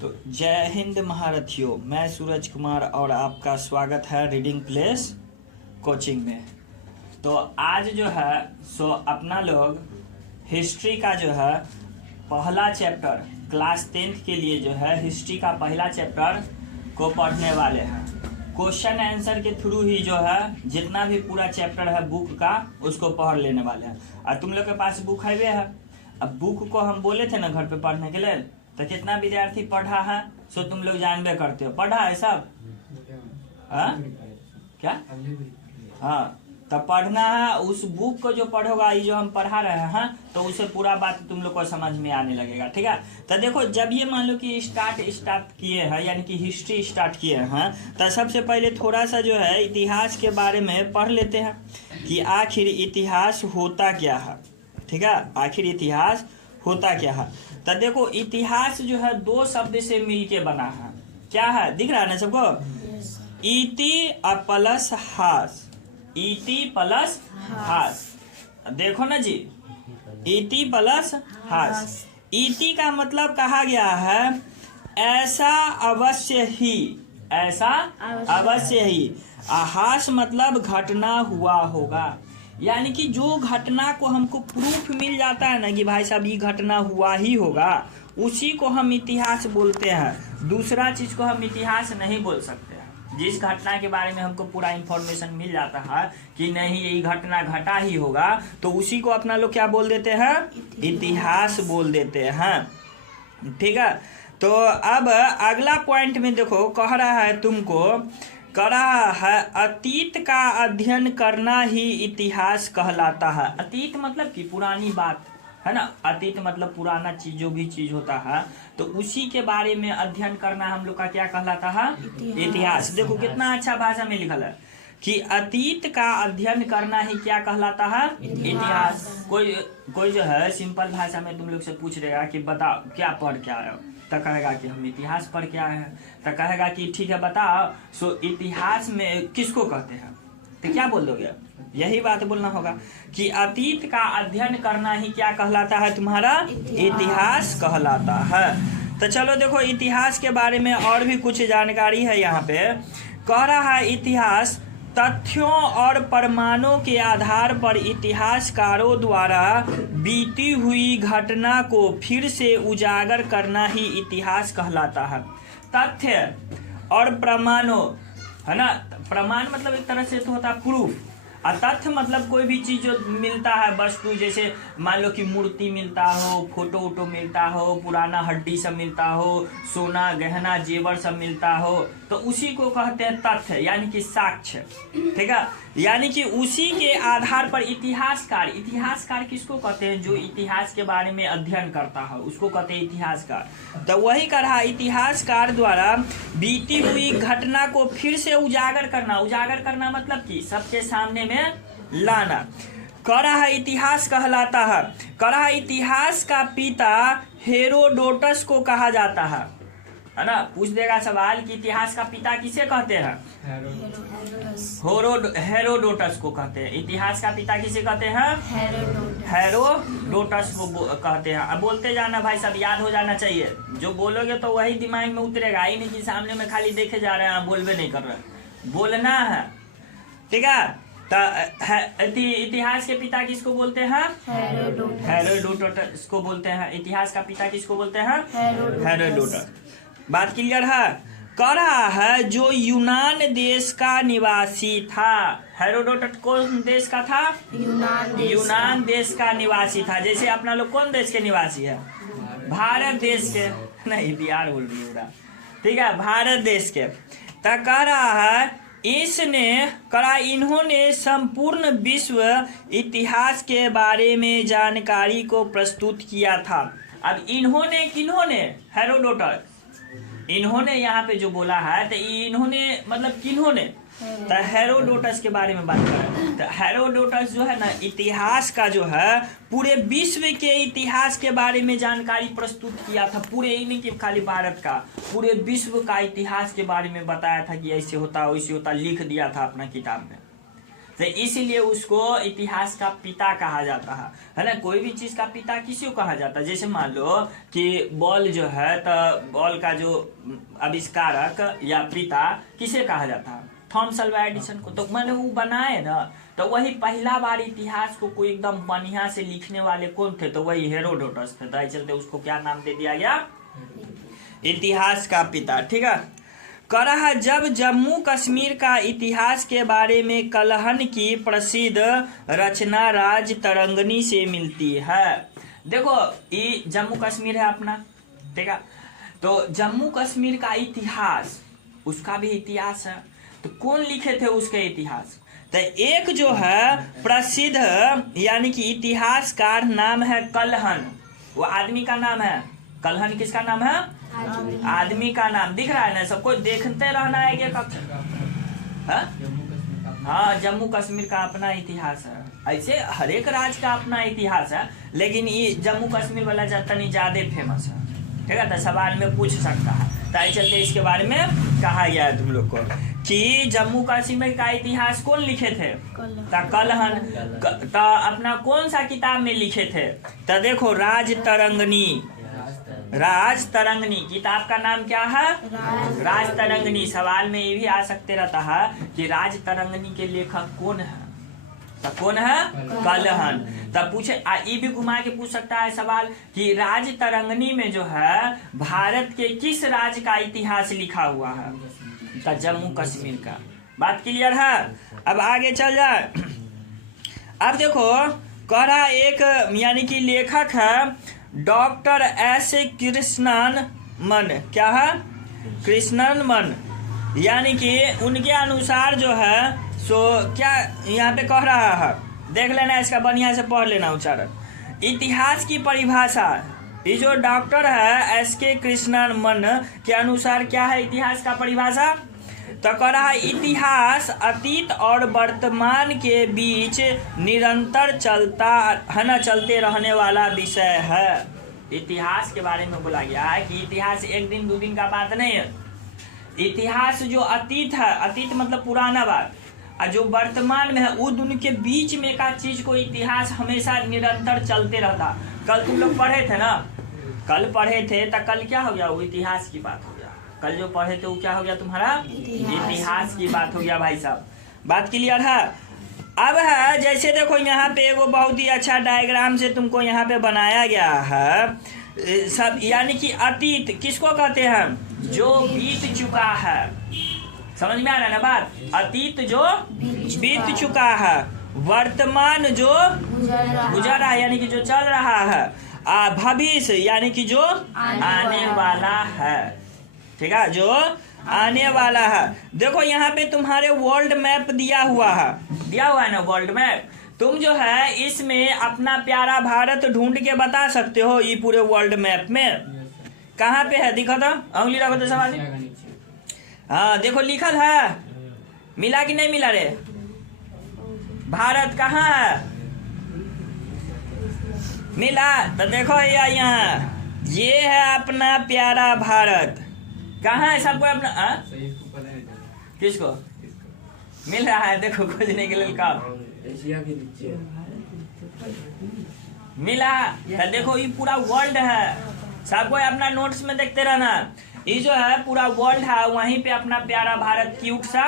तो जय हिंद महारथियों, मैं सूरज कुमार और आपका स्वागत है रीडिंग प्लेस कोचिंग में। तो आज जो है सो अपना लोग हिस्ट्री का जो है पहला चैप्टर क्लास 10th के लिए जो है हिस्ट्री का पहला चैप्टर को पढ़ने वाले हैं। क्वेश्चन आंसर के थ्रू ही जो है जितना भी पूरा चैप्टर है बुक का उसको पढ़ लेने वाले हैं। और तुम लोग के पास बुक है। अब बुक को हम बोले थे ना घर पे पढ़ने के लिए, तो कितना विद्यार्थी पढ़ा है सो तुम लोग जानबे करते हो। पढ़ा है सब? क्या? हाँ, तब पढ़ना है उस बुक को। जो पढ़ोगा ये जो हम पढ़ा रहे हैं तो उसे पूरा बात तुम लोग को समझ में आने लगेगा। ठीक है, तो देखो जब ये मान लो कि स्टार्ट किए हैं यानी कि हिस्ट्री स्टार्ट किए हैं तो सबसे पहले थोड़ा सा जो है इतिहास के बारे में पढ़ लेते हैं कि आखिर इतिहास होता क्या है। ठीक है, आखिर इतिहास होता क्या है। तो देखो इतिहास जो है दो शब्द से मिलके बना है। क्या है, दिख रहा है ना सबको? इति प्लस हास, इति प्लस हास। देखो ना जी, इति प्लस हास। इति का मतलब कहा गया है ऐसा अवश्य ही, ऐसा अवश्य ही। हास मतलब घटना हुआ होगा, यानी कि जो घटना को हमको प्रूफ मिल जाता है ना कि भाई साहब ये घटना हुआ ही होगा, उसी को हम इतिहास बोलते हैं। दूसरा चीज को हम इतिहास नहीं बोल सकते हैं। जिस घटना के बारे में हमको पूरा इंफॉर्मेशन मिल जाता है कि नहीं ये घटना घटा ही होगा, तो उसी को अपना लोग क्या बोल देते हैं? इतिहास बोल देते हैं। ठीक है, तो अब अगला पॉइंट में देखो कह रहा है तुमको, कह रहा है अतीत का अध्ययन करना ही इतिहास कहलाता है। अतीत मतलब कि पुरानी बात है ना, अतीत मतलब पुराना चीज, जो भी चीज होता है तो उसी के बारे में अध्ययन करना हम लोग का क्या कहलाता है? इतिहास। देखो कितना अच्छा भाषा में लिखल है कि अतीत का अध्ययन करना ही क्या कहलाता है? इतिहास। कोई जो है सिंपल भाषा में तुम लोग से पूछ रहेगा कि बताओ क्या पढ़ के आए हो, तो कहेगा कि हम इतिहास पढ़ के आए हैं। तो कहेगा कि ठीक है बताओ सो इतिहास में किसको कहते हैं, तो क्या बोल दोगे? यही बात बोलना होगा कि अतीत का अध्ययन करना ही क्या कहलाता है? तुम्हारा इतिहास कहलाता है। तो चलो देखो इतिहास के बारे में और भी कुछ जानकारी है। यहाँ पे कह रहा है इतिहास तथ्यों और प्रमाणों के आधार पर इतिहासकारों द्वारा बीती हुई घटना को फिर से उजागर करना ही इतिहास कहलाता है। तथ्य और प्रमाणों है ना, प्रमाण मतलब एक तरह से तो होता है प्रूफ, और तथ्य मतलब कोई भी चीज जो मिलता है वस्तु, जैसे मान लो कि मूर्ति मिलता हो, फोटो वोटो मिलता हो, पुराना हड्डी सब मिलता हो, सोना गहना जेवर सब मिलता हो, तो उसी को कहते हैं तथ्य यानी कि साक्ष्य। ठीक है, यानी कि उसी के आधार पर इतिहासकार, इतिहासकार किसको कहते हैं? जो इतिहास के बारे में अध्ययन करता है उसको कहते हैं इतिहासकार। तो वही कहा इतिहासकार द्वारा बीती हुई घटना को फिर से उजागर करना। उजागर करना मतलब कि सबके सामने में लाना। कह रहा है इतिहास कहलाता है। कह रहा है इतिहास का पिता हेरोडोटस को कहा जाता है ना। पूछ देगा सवाल कि इतिहास का पिता किसे कहते हैं? हेरोडोटस को कहते हैं। इतिहास का पिता किसे कहते हैं? हेरोडोटस को कहते हैं। अब बोलते जाना भाई, सब याद हो जाना चाहिए। जो बोलोगे तो वही दिमाग में उतरेगा, ही नहीं कि सामने में खाली देखे जा रहे हैं, बोलवे नहीं कर रहे, बोलना है। ठीक है, तो इतिहास के पिता किसको बोलते हैं? हेरोडोटस को बोलते हैं। इतिहास का पिता किसको बोलते हैं? हेरोडोटस। बात क्लियर है? कह रहा है जो यूनान देश का निवासी था। हेरोडोटस कौन देश का था? यूनान देश का निवासी था। जैसे अपना लोग कौन देश के निवासी है? भारत देश के, नहीं बिहार बोल रही हो। ठीक है, भारत देश के। तो कह रहा है इन्होंने संपूर्ण विश्व इतिहास के बारे में जानकारी को प्रस्तुत किया था। अब इन्होंने किन्होंने? हेरोडोटस। इन्होंने यहाँ पे जो बोला है तो इन्होंने मतलब किन्होंने? तो हेरोडोटस के बारे में बात करें तो हेरोडोटस जो है ना इतिहास का जो है पूरे विश्व के इतिहास के बारे में जानकारी प्रस्तुत किया था। पूरे ही नहीं कि खाली भारत का, पूरे विश्व का इतिहास के बारे में बताया था कि ऐसे होता वैसे होता, लिख दिया था अपना किताब में। तो इसीलिए उसको इतिहास का पिता कहा जाता है ना। कोई भी चीज का पिता किसी को कहा जाता है। जैसे मान लो कि बॉल जो है, तो बॉल का जो आविष्कारक या पिता किसे कहा जाता है? थॉमस अल्वा एडिसन को। तो मैंने वो बनाए ना, तो वही पहला बार इतिहास को कोई एकदम बढ़िया से लिखने वाले कौन थे? तो वही हेरोडोटस थे। तो चलते उसको क्या नाम दे दिया गया? इतिहास का पिता। ठीक है। कह रहा है जब जम्मू कश्मीर का इतिहास के बारे में कलहन की प्रसिद्ध रचना राज तरंगनी से मिलती है। देखो ये जम्मू कश्मीर है अपना, ठीक है। तो जम्मू कश्मीर का इतिहास, उसका भी इतिहास है। तो कौन लिखे थे उसके इतिहास? तो एक जो है प्रसिद्ध यानी कि इतिहासकार नाम है कलहन। वो आदमी का नाम है कलहन। किसका नाम है? आदमी का नाम। दिख रहा है ना सबको? देखते रहना है ये कक्षा। हाँ, जम्मू कश्मीर का अपना इतिहास है। ऐसे हर एक राज्य का अपना इतिहास है, लेकिन ये जम्मू कश्मीर वाला तनी ज्यादा फेमस है। ठीक है। तो सवाल में पूछ सकता है। तो चलते इसके बारे में कहा गया है तुम लोग को कि जम्मू कश्मीर का इतिहास कौन लिखे थे? कलहन। तो अपना कौन सा किताब में लिखे थे? तो देखो राज तरंगनी। राज तरंगनी किताब का नाम क्या है? राज तरंगनी। सवाल में ये भी आ सकते रहता है कि राज तरंगनी के लेखक कौन है? तो कौन है? कलहन। तब पूछे ये भी घुमा के पूछ सकता है सवाल कि राज तरंगनी में जो है भारत के किस राज्य का इतिहास लिखा हुआ है? तो जम्मू कश्मीर का। बात क्लियर है? अब आगे चल जाए। अब देखो कह रहा एक यानी कि लेखक है डॉक्टर एस कृष्णन मन। क्या है? कृष्णन मन। यानी कि उनके अनुसार जो है सो क्या यहाँ पे कह रहा है, देख लेना, इसका बढ़िया से पढ़ लेना उच्चारण। इतिहास की परिभाषा, ये जो डॉक्टर है एस के कृष्णन मन के अनुसार क्या है इतिहास का परिभाषा? तो कह रहा है इतिहास अतीत और वर्तमान के बीच निरंतर चलते रहने वाला विषय है। इतिहास के बारे में बोला गया है कि इतिहास एक दिन दो दिन का बात नहीं है। इतिहास जो अतीत है, अतीत मतलब पुराना बात, और जो वर्तमान में है वो दोनों के बीच में का चीज को इतिहास हमेशा निरंतर चलते रहता। कल तुम लोग पढ़े थे ना, कल पढ़े थे तो कल क्या हो गया? वो इतिहास की बात हो गया। कल जो पढ़े थे वो क्या हो गया तुम्हारा? इतिहास की बात हो गया भाई साहब। बात क्लियर है? अब है जैसे देखो यहाँ पे एगो बहुत ही अच्छा डायग्राम से तुमको यहाँ पे बनाया गया है सब, यानी कि अतीत किसको कहते हैं? जो बीत चुका है। समझ में आ रहा है ना बात? अतीत जो बीत चुका है, वर्तमान जो गुजर रहा है यानी कि जो चल रहा है, भविष्य यानी कि जो आने वाला है। ठीक है, जो आने वाला है। देखो यहाँ पे तुम्हारे वर्ल्ड मैप दिया हुआ है ना, वर्ल्ड मैप। तुम जो है इसमें अपना प्यारा भारत ढूंढ के बता सकते हो। ये पूरे वर्ल्ड मैप में कहाँ पे है? दिखा था, उंगली रखो तो सवाल। हाँ देखो लिखल है, मिला कि नहीं मिला रे? भारत कहाँ है? मिला? तो देखो यहाँ ये है अपना प्यारा भारत। कहाँ है? सबको अपना किसको मिल रहा है? देखो खोजने के लिए काम एशिया के नीचे मिला। तो देखो ये पूरा वर्ल्ड है। सबको अपना नोट्स में देखते रहना। ये जो है पूरा वर्ल्ड है, वहीं पे अपना प्यारा भारत क्यूट सा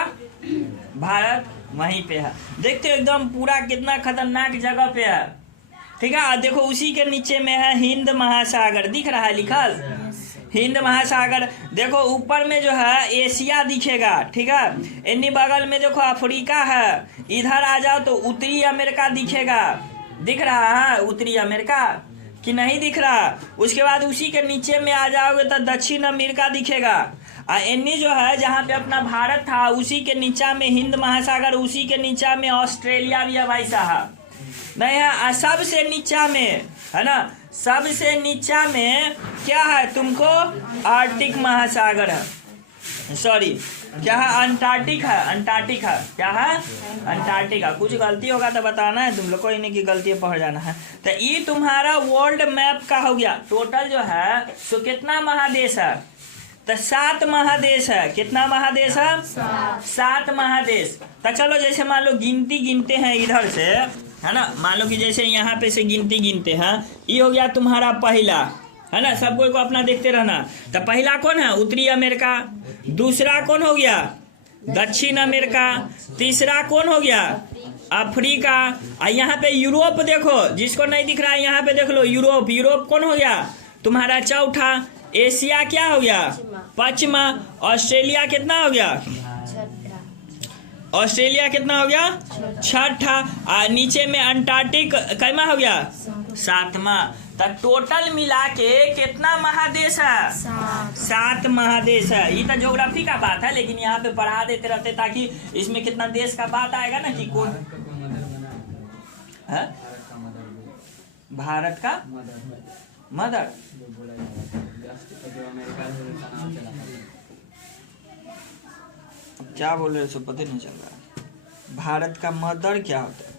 भारत वहीं पे है। देखते हो एकदम पूरा कितना खतरनाक जगह पे है। ठीक है। देखो उसी के नीचे में है हिंद महासागर। दिख रहा है लिखल हिंद महासागर। देखो ऊपर में जो है एशिया दिखेगा। ठीक है। इन्हीं बगल में देखो अफ्रीका है। इधर आ जाओ तो उत्तरी अमेरिका दिखेगा। दिख रहा है उत्तरी अमेरिका कि नहीं दिख रहा? उसके बाद उसी के नीचे में आ जाओगे तो दक्षिण अमेरिका दिखेगा। और इन्हीं जो है जहाँ पे अपना भारत था उसी के नीचा में हिंद महासागर, उसी के नीचा में ऑस्ट्रेलिया भी है भाई साहब। नहीं है, सबसे नीचा में है ना, सबसे नीचा में क्या है तुमको? आर्कटिक महासागर है। सॉरी क्या है? अंटार्कटिक है। अंटार्कटिक है। क्या है? अंटार्कटिक है। कुछ गलती होगा तो बताना है तुम लोग को, इन्हीं की गलती पढ़ जाना है। तो ये तुम्हारा वर्ल्ड मैप का हो गया। टोटल जो है सो कितना महादेश है? तो 7 महादेश है। कितना महादेश है? 7 महादेश। तो चलो जैसे मान लो गिनती गिनते हैं इधर से, है ना, मान लो कि जैसे यहाँ पे से गिनती गिनते हैं, ये हो गया तुम्हारा पहला, है ना, सब कोई को अपना देखते रहना। तो पहला कौन है? उत्तरी अमेरिका। दूसरा कौन हो गया? दक्षिण अमेरिका। तीसरा कौन हो गया? अफ्रीका। और यहाँ पे यूरोप देखो, जिसको नहीं दिख रहा है यहाँ पे देख लो, यूरोप। यूरोप कौन हो गया तुम्हारा? चौथा। एशिया क्या हो गया? पांचवा। ऑस्ट्रेलिया कितना हो गया? ऑस्ट्रेलिया कितना हो गया? छठा। और नीचे में अंटार्कटिक कैमा हो गया? 7वां। तो टोटल मिला के कितना महादेश है? 7 महादेश है। ये तो ज्योग्राफी का बात है, लेकिन यहाँ पे पढ़ा देते रहते ताकि इसमें कितना देश का बात आएगा ना कि कौन है भारत का मदर। क्या बोल रहे हो पता नहीं चल रहा है। भारत का मदर क्या होता है?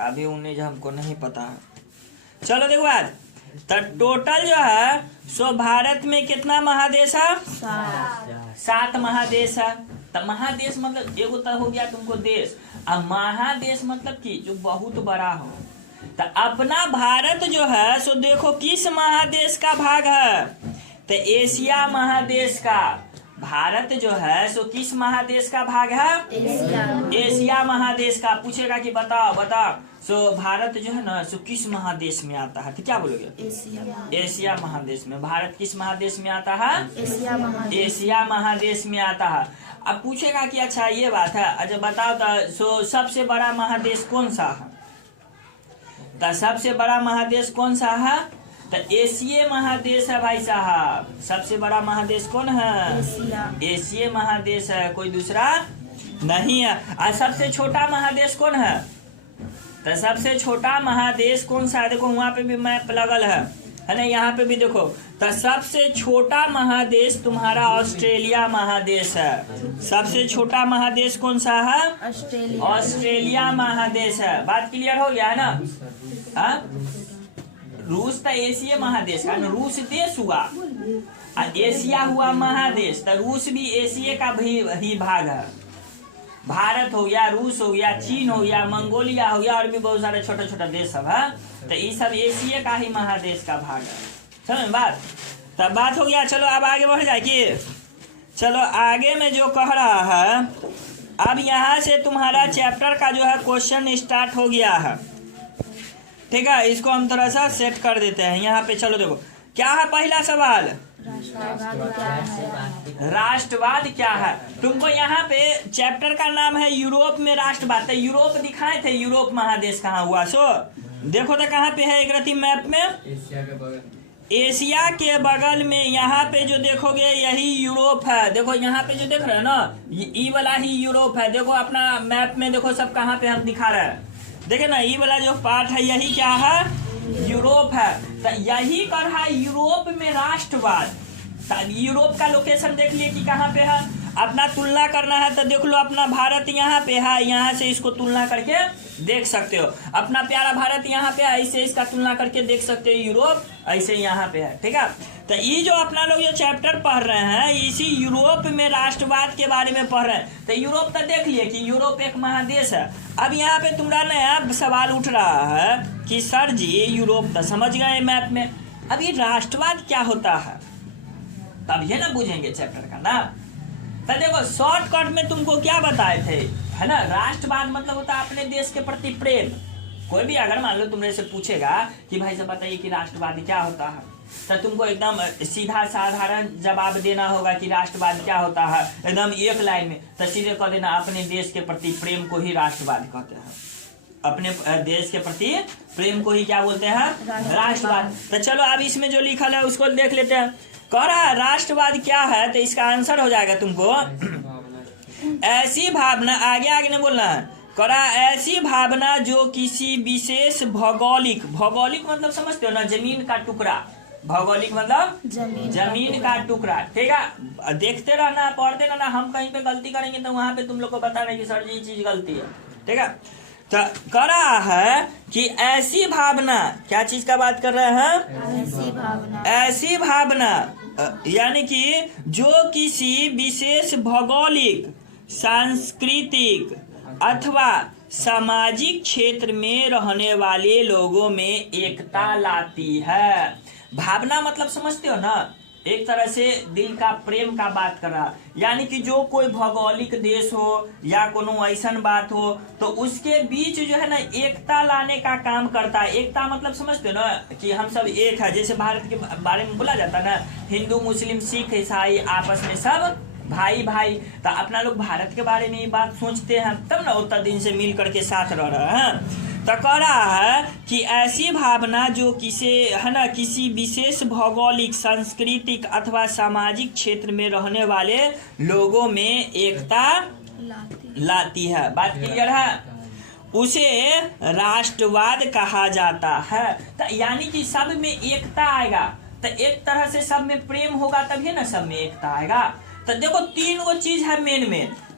अभी उन्हें जो हमको नहीं पता है। चलो देखो आज तो टोटल जो है सो भारत में कितना महादेश है? 7 महादेश है। तो महादेश मतलब एगो तो हो गया तुमको देश, और महादेश मतलब कि जो बहुत बड़ा हो। तो अपना भारत जो है सो देखो किस महादेश का भाग है? तो एशिया महादेश का। भारत जो है सो किस महादेश का भाग है? एशिया महादेश का। पूछेगा कि बताओ बताओ सो भारत जो है ना सो किस महादेश में आता है? तो क्या बोलोगे? एशिया महादेश में। भारत किस महादेश में आता है? एशिया महादेश में आता है। अब पूछेगा कि अच्छा ये बात है, अच्छा बताओ तो सो सबसे बड़ा महादेश कौन सा है? तो सबसे बड़ा महादेश कौन सा है? तो एशिया महादेश है भाई साहब। सबसे बड़ा महादेश कौन है? एशिया महादेश है, कोई दूसरा नहीं है। और सबसे छोटा महादेश कौन है? तो सबसे छोटा महादेश कौन सा है? देखो वहां पे भी मैप लगल है ना, यहाँ पे भी देखो। तो सबसे छोटा महादेश तुम्हारा ऑस्ट्रेलिया महादेश है। सबसे छोटा महादेश कौन सा है? ऑस्ट्रेलिया महादेश है। बात क्लियर हो गया है ना? हाँ, रूस तो एशिया महादेश का, रूस देश हुआ और एशिया हुआ महादेश। तो रूस भी एशिया का ही भाग है। भारत हो गया, रूस हो गया, चीन हो गया, मंगोलिया हो गया, और भी बहुत सारे छोटे छोटे देश सब है। तो ये सब एशिया का ही महादेश का भाग है। समझ बात? तब बात हो गया। चलो अब आगे बढ़ जाए कि चलो आगे में जो कह रहा है, अब यहाँ से तुम्हारा चैप्टर का जो है क्वेश्चन स्टार्ट हो गया है। ठीक है, इसको हम थोड़ा सा सेट कर देते हैं यहाँ पे। चलो देखो क्या है पहला सवाल, राष्ट्रवाद क्या है? तुमको यहाँ पे चैप्टर का नाम है यूरोप में राष्ट्रवाद। तो यूरोप दिखाए थे, यूरोप महादेश कहाँ हुआ? सो देखो तो कहाँ पे है एक रति मैप में? एशिया के बगल में यहाँ पे जो देखोगे यही यूरोप है। देखो यहाँ पे जो देख रहे हो ना, ये वाला ही यूरोप है। देखो अपना मैप में देखो सब कहाँ पे हम दिखा रहे हैं। देखे ना, ये वाला जो पार्ट है यही क्या है? यूरोप है। तो यही कर रहा है यूरोप में राष्ट्रवाद। यूरोप का लोकेशन देख लिए कि कहाँ पे है। अपना तुलना करना है तो देख लो, अपना भारत यहाँ पे है, यहाँ से इसको तुलना करके देख सकते हो। अपना प्यारा भारत यहाँ पे है, ऐसे इसका तुलना करके देख सकते हो। यूरोप ऐसे यहाँ पे है। ठीक है, तो ये जो अपना लोग जो चैप्टर पढ़ रहे हैं इसी यूरोप में राष्ट्रवाद के बारे में पढ़ रहे हैं। तो यूरोप तो देख लिए कि यूरोप एक महादेश है। अब यहाँ पे तुम्हारा नया सवाल उठ रहा है कि सर जी यूरोप तो समझ गए मैप में, अब ये राष्ट्रवाद क्या होता है? तब ये ना पूछेंगे चैप्टर का ना। तो देखो शॉर्टकट में तुमको क्या बताए थे, है ना? राष्ट्रवाद मतलब होता है अपने देश के प्रति प्रेम। कोई भी अगर मान लो तुमने से पूछेगा कि भाई साहब बताइए कि राष्ट्रवादी क्या होता है, तो तुमको एकदम सीधा साधारण जवाब देना होगा कि राष्ट्रवाद क्या होता है, एकदम एक लाइन में। तो सीधे कह देना अपने देश के प्रति प्रेम को ही राष्ट्रवाद कहते हैं। अपने देश के प्रति प्रेम को ही क्या बोलते हैं? राष्ट्रवाद। तो चलो अब इसमें जो लिखा है उसको देख लेते हैं। कह रहा है राष्ट्रवाद क्या है, तो इसका आंसर हो जाएगा तुमको ऐसी भावना, आगे आगे नहीं बोलना है। कह रहा है ऐसी भावना जो किसी विशेष भौगोलिक मतलब समझते हो ना, जमीन का टुकड़ा। भौगोलिक मतलब जमीन का टुकड़ा। ठीक है, देखते रहना, पढ़ते रहना। हम कहीं पे गलती करेंगे तो वहां पे तुम लोग को बताना कि सर जी ये चीज गलती है। ठीक है, तो कह रहा है कि ऐसी भावना, क्या चीज का बात कर रहे हैं? ऐसी भावना यानी कि जो किसी विशेष भौगोलिक, सांस्कृतिक अथवा सामाजिक क्षेत्र में रहने वाले लोगों में एकता लाती है। भावना मतलब समझते हो ना, एक तरह से दिल का प्रेम का बात कर रहा, यानी कि जो कोई भौगोलिक देश हो या कोनो ऐसन बात हो तो उसके बीच जो है ना एकता लाने का काम करता है। एकता मतलब समझते हो ना कि हम सब एक है। जैसे भारत के बारे में बोला जाता है ना, हिंदू मुस्लिम सिख ईसाई आपस में सब भाई भाई। तो अपना लोग भारत के बारे में ये बात सोचते हैं तब ना उतना दिन से मिल करके साथ रह रहे हैं। तो कह रहा है कि ऐसी भावना जो किसी विशेष भौगोलिक, सांस्कृतिक अथवा सामाजिक क्षेत्र में रहने वाले लोगों में एकता लाती है। बात क्लियर है? उसे राष्ट्रवाद कहा जाता है। तो यानी कि सब में एकता आएगा, तो एक तरह से सब में प्रेम होगा तभी ना सब में एकता आएगा। तो देखो 3 गो चीज है मेन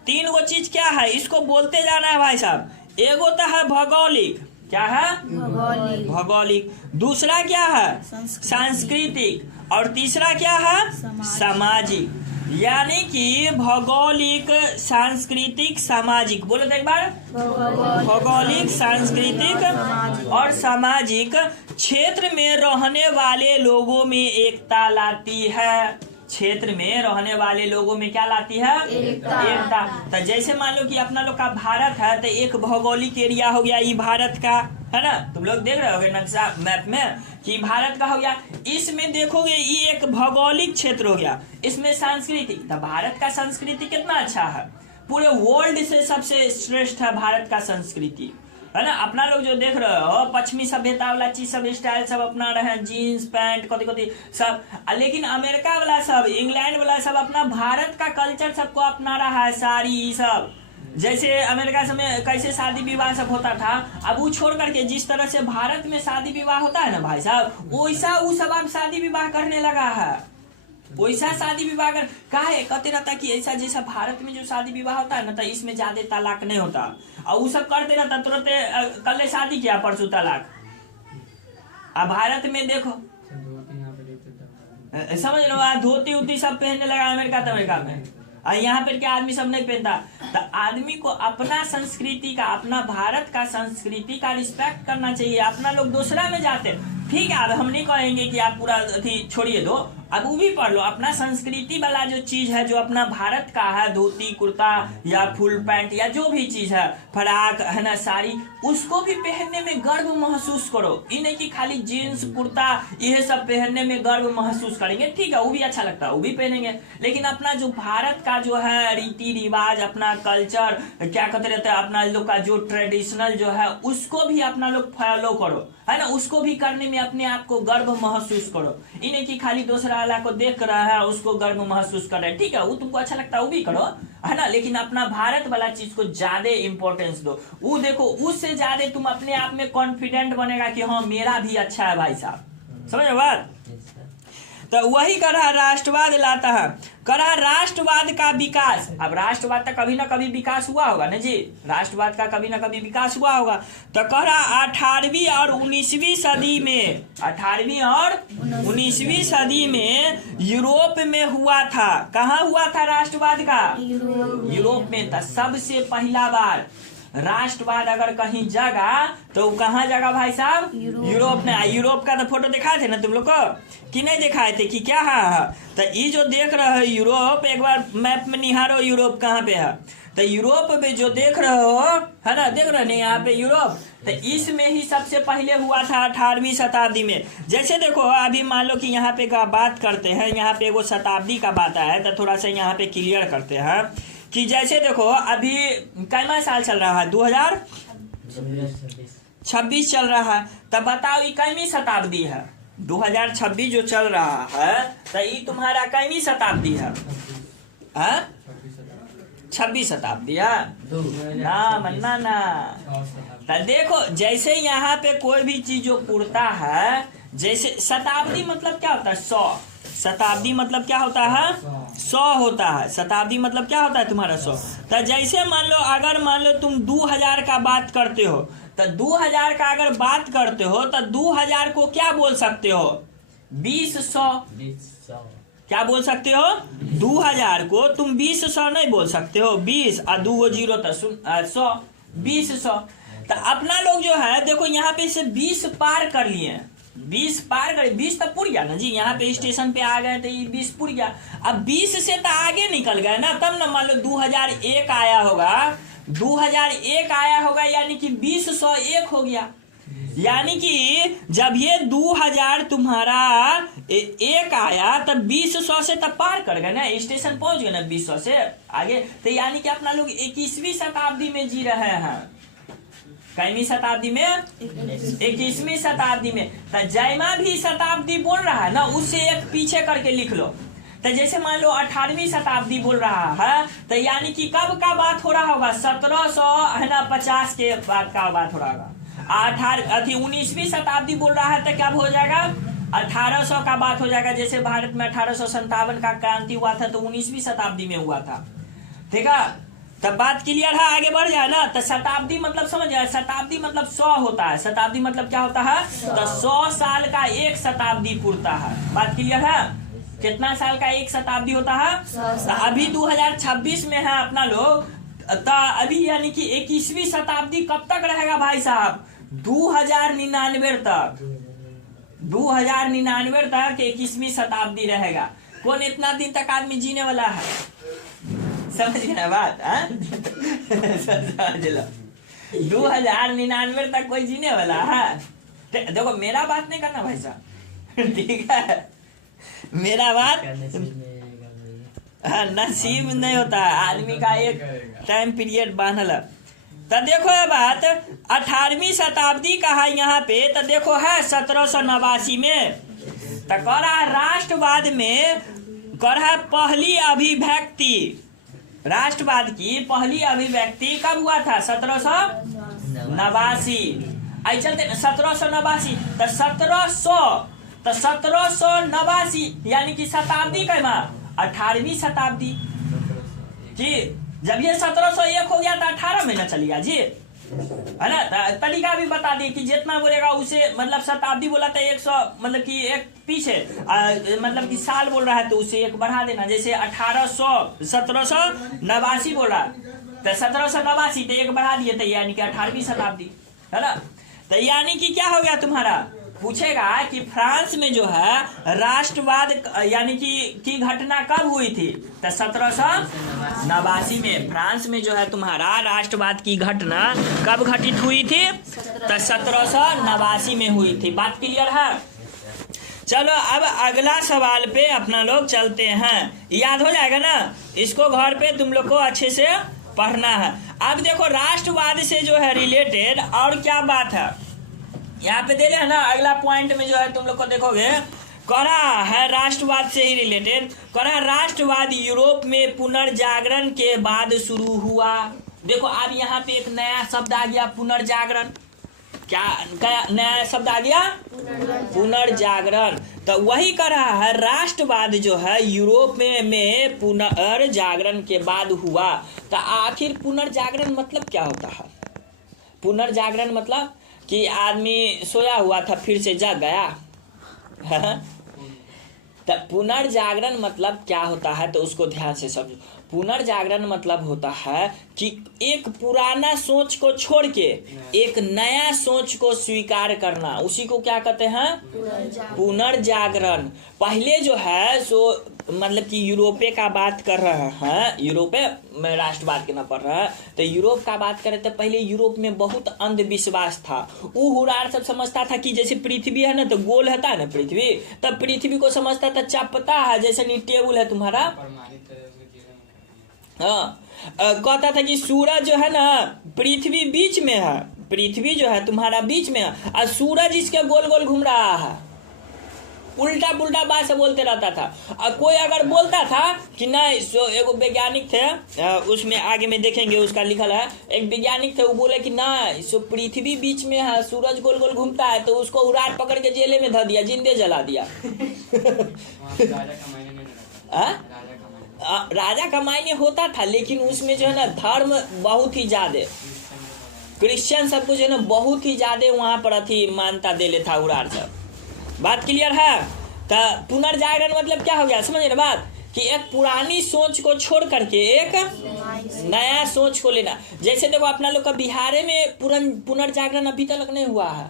3 गो चीज क्या है, इसको बोलते जाना है भाई साहब। एगो तो है भौगोलिक, क्या है? भौगोलिक। दूसरा क्या है? सांस्कृतिक। और तीसरा क्या है? सामाजिक। यानी कि भौगोलिक, सांस्कृतिक, सामाजिक। बोलो तो एक बार। भौगोलिक, सांस्कृतिक और सामाजिक क्षेत्र में रहने वाले लोगों में एकता लाती है। क्षेत्र में रहने वाले लोगों में क्या लाती है? एकता। तो जैसे मान लो कि अपना लोग का भारत है, तो एक भौगोलिक एरिया हो गया ये भारत का, है ना? तुम लोग देख रहे होगे नक्शा मैप में कि भारत का हो गया। इसमें देखोगे ये एक भौगोलिक क्षेत्र हो गया, इसमें सांस्कृतिक। तो भारत का संस्कृति कितना अच्छा है, पूरे वर्ल्ड से सबसे श्रेष्ठ है भारत का संस्कृति, है ना? अपना लोग जो देख रहे हो पश्चिमी सभ्यता वाला चीज सब स्टाइल सब अपना रहे हैं, जीन्स पैंट कति सब। लेकिन अमेरिका वाला सब, इंग्लैंड वाला सब अपना भारत का कल्चर सबको अपना रहा है, साड़ी सब। जैसे अमेरिका में कैसे शादी विवाह सब होता था, अब वो छोड़ करके जिस तरह से भारत में शादी विवाह होता है ना भाई साहब, वैसा वो सब अब शादी विवाह करने लगा है। वैसा शादी विवाह कर काहे कहते रहता कि ऐसा जैसा भारत में जो शादी विवाह होता है ना, तो इसमें ज्यादा तलाक नहीं होता, और वो सब करते रहता तुरंत कल शादी किया परसों तलाक। अब भारत में देखो समझ लो धोती उती सब पहनने लगा अमेरिका में, और यहाँ पर क्या आदमी सब नहीं पहनता। तो आदमी को अपना संस्कृति का, अपना भारत का संस्कृति का रिस्पेक्ट करना चाहिए। अपना लोग दूसरा में जाते, ठीक है, अब हम नहीं कहेंगे कि आप पूरा छोड़िए दो, अब वो भी पढ़ लो। अपना संस्कृति वाला जो चीज है, जो अपना भारत का है, धोती कुर्ता या फुल पैंट या जो भी चीज है, फराक है ना, साड़ी, उसको भी पहनने में गर्व महसूस करो। ये नहीं कि खाली जीन्स कुर्ता ये सब पहनने में गर्व महसूस करेंगे, ठीक है वो भी अच्छा लगता है वो भी पहनेंगे, लेकिन अपना जो भारत का जो है रीति रिवाज, अपना कल्चर, क्या कहते रहते हैं, अपना लोग का जो ट्रेडिशनल जो है उसको भी अपना लोग फॉलो करो, है ना? उसको भी करने में अपने आप को गर्व महसूस करो। इन्हें कि खाली दूसरा वाला को देख रहा है उसको गर्व महसूस कर रहा है, ठीक है वो तुमको अच्छा लगता है वो भी करो, है ना? लेकिन अपना भारत वाला चीज को ज्यादा इंपॉर्टेंस दो। वो देखो उससे ज्यादा तुम अपने आप में कॉन्फिडेंट बनेगा कि हाँ मेरा भी अच्छा है भाई साहब। समझ बात? तो वही कर रहा राष्ट्रवाद लाता है, कर रहा राष्ट्रवाद का विकास। अब राष्ट्रवाद का कभी ना कभी विकास हुआ होगा ना जी, राष्ट्रवाद का कभी ना कभी विकास हुआ होगा। तो कह रहा 18वीं और 19वीं सदी में, 18वीं और 19वीं सदी में यूरोप में हुआ था। कहाँ हुआ था राष्ट्रवाद का? यूरोप में था। सबसे पहला बार राष्ट्रवाद अगर कहीं जगा तो कहाँ जगा भाई साहब? यूरोप में। यूरोप का तो फोटो दिखाए थे ना तुम लोग को कि नहीं दिखाए थे कि क्या है? तो ये जो देख रहे हो यूरोप, एक बार मैप में निहारो यूरोप कहाँ पे है। तो यूरोप में जो देख रहे हो है ना, देख रहे नहीं यहाँ पे यूरोप, तो इसमें ही सबसे पहले हुआ था 18वीं शताब्दी में। जैसे देखो अभी मान लो कि यहाँ पे का बात करते हैं, यहाँ पे वो शताब्दी का बात है तो थोड़ा सा यहाँ पे क्लियर करते हैं कि जैसे देखो अभी कितना साल चल रहा है? 2026 चल रहा है। तब बताओ ये कितनी शताब्दी है? 2026 जो चल रहा है तो ये तुम्हारा कितनी शताब्दी है? 26 शताब्दी है ना, मन्ना ना। तो देखो जैसे यहाँ पे कोई भी चीज जो पुरता है, जैसे शताब्दी मतलब क्या होता है? शताब्दी मतलब क्या होता है? 100 होता है। शताब्दी मतलब क्या होता है तुम्हारा? 100। तो जैसे मान लो, अगर मान लो तुम 2000 का बात करते हो, तो 2000 का अगर बात करते हो तो 2000 को क्या बोल सकते हो? 2000। क्या बोल सकते हो? 2000 को तुम 2000 नहीं बोल सकते हो। 20 और 2 जीरो तो 100, 2000। तो अपना लोग जो है देखो यहाँ पे इसे 20 पार कर लिए, 20 पार कर, 20 तो पुर गया ना जी। यहाँ पे स्टेशन पे आ गए तो ये 20 पुर गया। अब 20 से तो आगे निकल गए ना, तब ना मान लो 2001 आया होगा, 2001 आया होगा, यानी कि 2001 हो गया। यानी कि जब ये 2000 तुम्हारा एक आया तब 2000 से तब पार कर गए ना, स्टेशन पहुंच गए ना 2000 से आगे। तो यानी कि अपना लोग 21वीं शताब्दी में जी रहे हैं। कईवीं शताब्दी में? 21वीं शताब्दी में। तो जयमा भी शताब्दी बोल रहा है ना, उससे एक पीछे करके लिख लो। तो जैसे मान लो 18वीं शताब्दी बोल रहा है, तो यानी कि कब का बात हो रहा होगा? 1750 के बाद का बात हो रहा होगा। 19वीं शताब्दी बोल रहा है तो क्या हो जाएगा? 1800 का बात हो जाएगा। जैसे भारत में 1857 का क्रांति हुआ था तो 19वीं शताब्दी में हुआ था। ठीक है, तब बात क्लियर है, आगे बढ़ जाए ना। तो शताब्दी मतलब समझ जाए, शताब्दी मतलब 100 होता है। शताब्दी मतलब क्या होता है? तो 100 साल का एक शताब्दी पूरता है। बात क्लियर है? कितना साल का एक शताब्दी होता है? तो अभी 2026 में है अपना लोग, तो अभी यानी कि 21वीं शताब्दी कब तक रहेगा भाई साहब? 2099 तक। 2099 तक 21वीं शताब्दी रहेगा। कौन इतना दिन तक आदमी जीने वाला है? समझ गए बात? समझ लो, 2099 तक कोई जीने वाला है? देखो मेरा बात नहीं करना भाई साहब, ठीक है? मेरा बात नसीब नहीं होता है, आदमी का एक टाइम पीरियड बांधल। तो देखो ये बात 18वीं शताब्दी का है यहाँ पे। तो देखो है 1789 में। तो कह रहा है राष्ट्रवाद में, कह रहा है पहली अभिव्यक्ति, राष्ट्रवाद की पहली अभिव्यक्ति कब हुआ था? 1789। आई चलते 1789। तो 1789 यानी कि शताब्दी कैमा? 18वीं शताब्दी जी। जब ये 1701 हो गया तो 18 महीना चल गया जी, है ना। तरीका भी बता दिए कि जितना बोलेगा उसे, मतलब शताब्दी बोला तो 100, मतलब कि एक पीछे मतलब कि साल बोल रहा है तो उसे एक बढ़ा देना। जैसे 1789 बोल रहा है तो 1789 तो एक बढ़ा दिए, तो यानी कि 18वीं शताब्दी, है ना। तो यानी कि क्या हो गया तुम्हारा? पूछेगा कि फ्रांस में जो है राष्ट्रवाद यानी कि घटना कब हुई थी? तो 1789 में फ्रांस में जो है तुम्हारा राष्ट्रवाद की घटना कब घटित हुई थी? तो 1789 में हुई थी। बात क्लियर है? चलो अब अगला सवाल पे अपना लोग चलते हैं। याद हो जाएगा ना, इसको घर पे तुम लोग को अच्छे से पढ़ना है। अब देखो राष्ट्रवाद से जो है रिलेटेड और क्या बात है यहाँ पे दे रहे हैं ना। अगला पॉइंट में जो है तुम लोग को देखोगे, कह रहा है राष्ट्रवाद से ही रिलेटेड, कह रहा है राष्ट्रवाद यूरोप में पुनर्जागरण के बाद शुरू हुआ। देखो अब यहाँ पे एक नया शब्द आ गया, पुनर्जागरण। क्या नया शब्द आ गया? पुनर्जागरण। तो वही कह रहा है राष्ट्रवाद जो है यूरोप में पुनर्जागरण के बाद हुआ। तो आखिर पुनर्जागरण मतलब क्या होता है? पुनर्जागरण मतलब कि आदमी सोया हुआ था फिर से जग गया। तो पुनर्जागरण मतलब क्या होता है तो उसको ध्यान से समझो। पुनर्जागरण मतलब होता है कि एक पुराना सोच को छोड़ के एक नया सोच को स्वीकार करना, उसी को क्या कहते हैं? पुनर्जागरण। पहले जो है सो मतलब कि यूरोपे का बात कर रहे हैं, यूरोपे में राष्ट्रवाद के ना पढ़ रहे हैं, तो यूरोप का बात करें तो पहले यूरोप में बहुत अंधविश्वास था। हुरार सब समझता था कि जैसे पृथ्वी है ना तो गोल होता है ना पृथ्वी, तब पृथ्वी को समझता था चपटा है, जैसे नी टेबल है तुम्हारा। हाँ, कहता था कि सूरज जो है ना पृथ्वी बीच में है, पृथ्वी जो है तुम्हारा बीच में है और सूरज इसके गोल गोल घूम रहा है। उल्टा पुल्टा बात से बोलते रहता था। और कोई अगर बोलता था कि नहीं, सो एगो वैज्ञानिक थे, उसमें आगे में देखेंगे उसका लिखल है, एक वैज्ञानिक थे, वो बोले कि नहीं, सो पृथ्वी बीच में है, सूरज गोल गोल घूमता है, तो उसको उराट पकड़ के जेले में धर दिया, जिंदे जला दिया। राजा का मायने होता था, लेकिन उसमें जो है ना धर्म बहुत ही ज्यादा, क्रिश्चियन सबको जो है ना बहुत ही ज्यादा वहां पर अथी मान्यता दे ले था उरार सब। बात क्लियर है? तो पुनर्जागरण मतलब क्या हो गया, समझ रहे बात, कि एक पुरानी सोच को छोड़ करके एक नया सोच को लेना। जैसे देखो अपना लोग का बिहार में पुनर्जागरण अभी तक नहीं हुआ है,